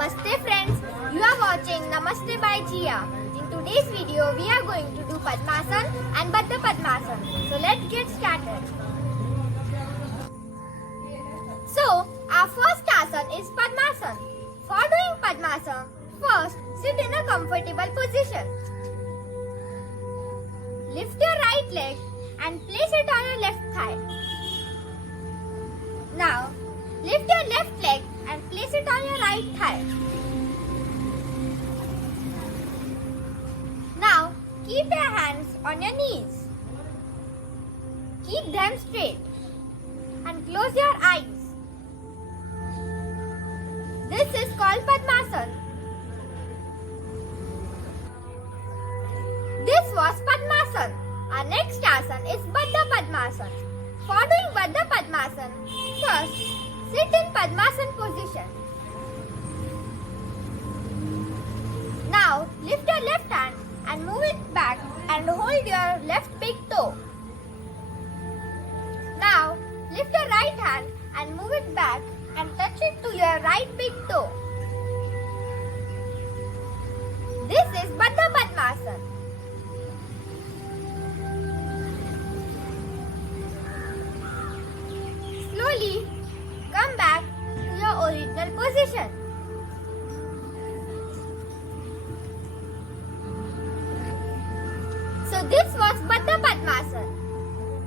Namaste friends, you are watching Namaste by Jiya. In today's video, we are going to do Padmasana and Badha Padmasana. So let's get started. So our first asana is Padmasana. For doing Padmasana, first sit in a comfortable position. Lift your right leg and place it on your left thigh. Now lift your left leg and place it on your right thigh. Now keep your hands on your knees. Keep them straight and close your eyes. This is called Padmasana. This was Padmasana. Our next asana is Badha Padmasana. For doing Badha Padmasana, first sit in Padmasana position. Now lift your left hand and move it back and hold your left big toe. Now lift your right hand and move it back and touch it to your right big toe. This is Badha Padmasana. Slowly come back to your original position. So this was Badha Padmasana.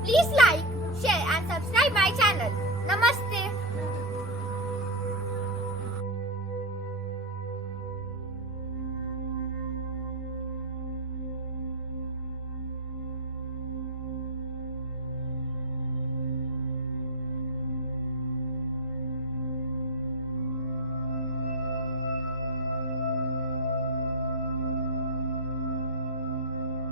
Please like, share and subscribe my channel. Namaste.